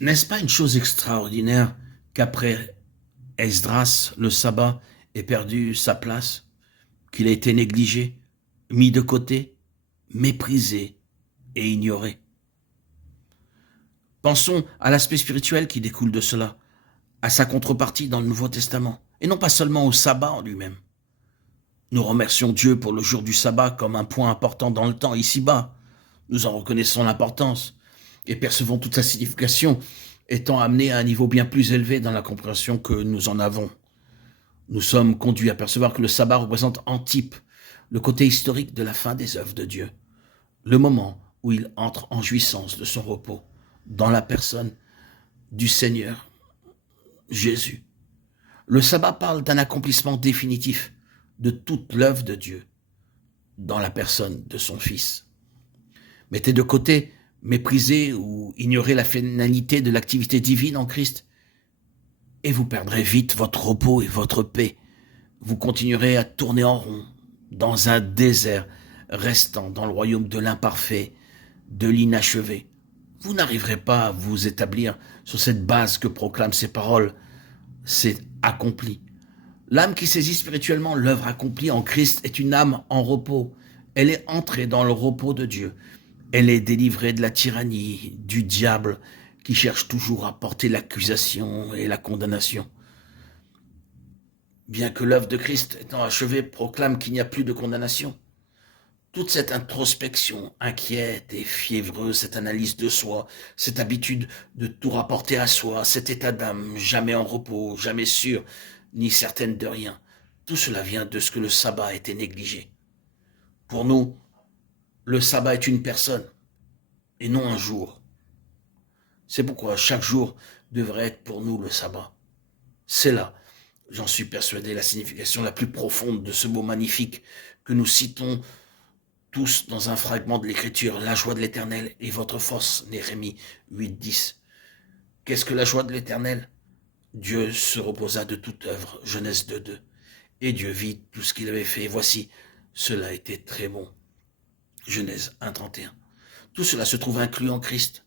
N'est-ce pas une chose extraordinaire qu'après Esdras, le sabbat ait perdu sa place, qu'il ait été négligé, mis de côté, méprisé et ignoré? Pensons à l'aspect spirituel qui découle de cela, à sa contrepartie dans le Nouveau Testament, et non pas seulement au sabbat en lui-même. Nous remercions Dieu pour le jour du sabbat comme un point important dans le temps ici-bas. Nous en reconnaissons l'importance et percevons toute sa signification, étant amenés à un niveau bien plus élevé dans la compréhension que nous en avons. Nous sommes conduits à percevoir que le sabbat représente en type le côté historique de la fin des œuvres de Dieu, le moment où il entre en jouissance de son repos, dans la personne du Seigneur Jésus. Le sabbat parle d'un accomplissement définitif de toute l'œuvre de Dieu, dans la personne de son Fils. Mettez de côté, méprisez ou ignorez la finalité de l'activité divine en Christ, et vous perdrez vite votre repos et votre paix. Vous continuerez à tourner en rond, dans un désert, restant dans le royaume de l'imparfait, de l'inachevé. Vous n'arriverez pas à vous établir sur cette base que proclament ces paroles. C'est accompli. L'âme qui saisit spirituellement l'œuvre accomplie en Christ est une âme en repos. Elle est entrée dans le repos de Dieu. Elle est délivrée de la tyrannie, du diable, qui cherche toujours à porter l'accusation et la condamnation. Bien que l'œuvre de Christ étant achevée proclame qu'il n'y a plus de condamnation, toute cette introspection inquiète et fiévreuse, cette analyse de soi, cette habitude de tout rapporter à soi, cet état d'âme jamais en repos, jamais sûr, ni certaine de rien, tout cela vient de ce que le sabbat a été négligé. Pour nous, le sabbat est une personne et non un jour. C'est pourquoi chaque jour devrait être pour nous le sabbat. C'est là, j'en suis persuadé, la signification la plus profonde de ce mot magnifique que nous citons tous dans un fragment de l'Écriture, la joie de l'Éternel est votre force, Néhémie 8:10. Qu'est-ce que la joie de l'Éternel? Dieu se reposa de toute œuvre, Genèse 2:2. Et Dieu vit tout ce qu'il avait fait. Voici, cela était très bon, Genèse 1:31. Tout cela se trouve inclus en Christ,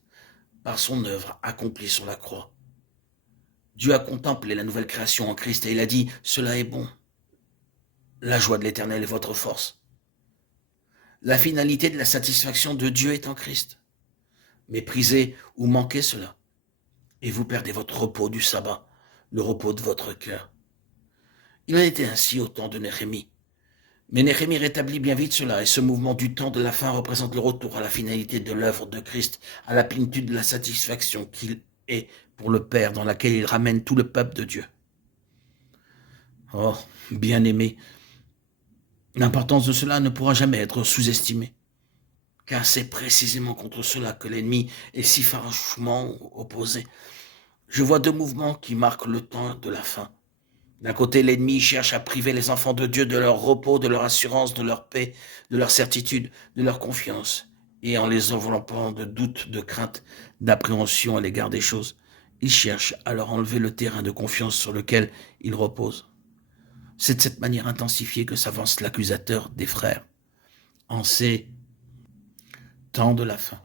par son œuvre accomplie sur la croix. Dieu a contemplé la nouvelle création en Christ et il a dit, cela est bon. La joie de l'Éternel est votre force. La finalité de la satisfaction de Dieu est en Christ. Méprisez ou manquez cela, et vous perdez votre repos du sabbat, le repos de votre cœur. Il en était ainsi au temps de Néhémie. Mais Néhémie rétablit bien vite cela, et ce mouvement du temps de la fin représente le retour à la finalité de l'œuvre de Christ, à la plénitude de la satisfaction qu'il est pour le Père, dans laquelle il ramène tout le peuple de Dieu. Oh, bien-aimé, l'importance de cela ne pourra jamais être sous-estimée, car c'est précisément contre cela que l'ennemi est si farouchement opposé. Je vois deux mouvements qui marquent le temps de la fin. D'un côté, l'ennemi cherche à priver les enfants de Dieu de leur repos, de leur assurance, de leur paix, de leur certitude, de leur confiance, et en les enveloppant de doutes, de craintes, d'appréhension à l'égard des choses, il cherche à leur enlever le terrain de confiance sur lequel ils reposent. C'est de cette manière intensifiée que s'avance l'accusateur des frères, en ces temps de la fin.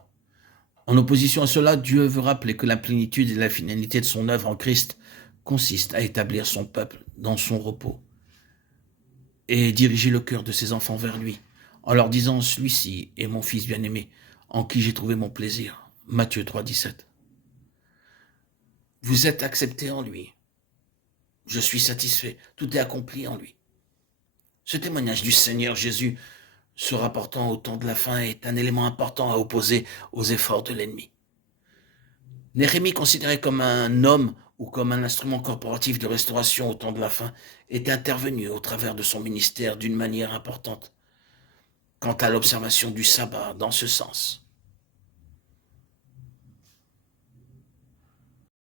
En opposition à cela, Dieu veut rappeler que la plénitude et la finalité de son œuvre en Christ consiste à établir son peuple dans son repos et diriger le cœur de ses enfants vers lui, en leur disant « Celui-ci est mon fils bien-aimé, en qui j'ai trouvé mon plaisir ». Matthieu 3:17. Vous êtes acceptés en lui. Je suis satisfait. Tout est accompli en lui. Ce témoignage du Seigneur Jésus se rapportant au temps de la fin est un élément important à opposer aux efforts de l'ennemi. Néhémie, considéré comme un homme ou comme un instrument corporatif de restauration au temps de la fin, est intervenu au travers de son ministère d'une manière importante quant à l'observation du sabbat dans ce sens.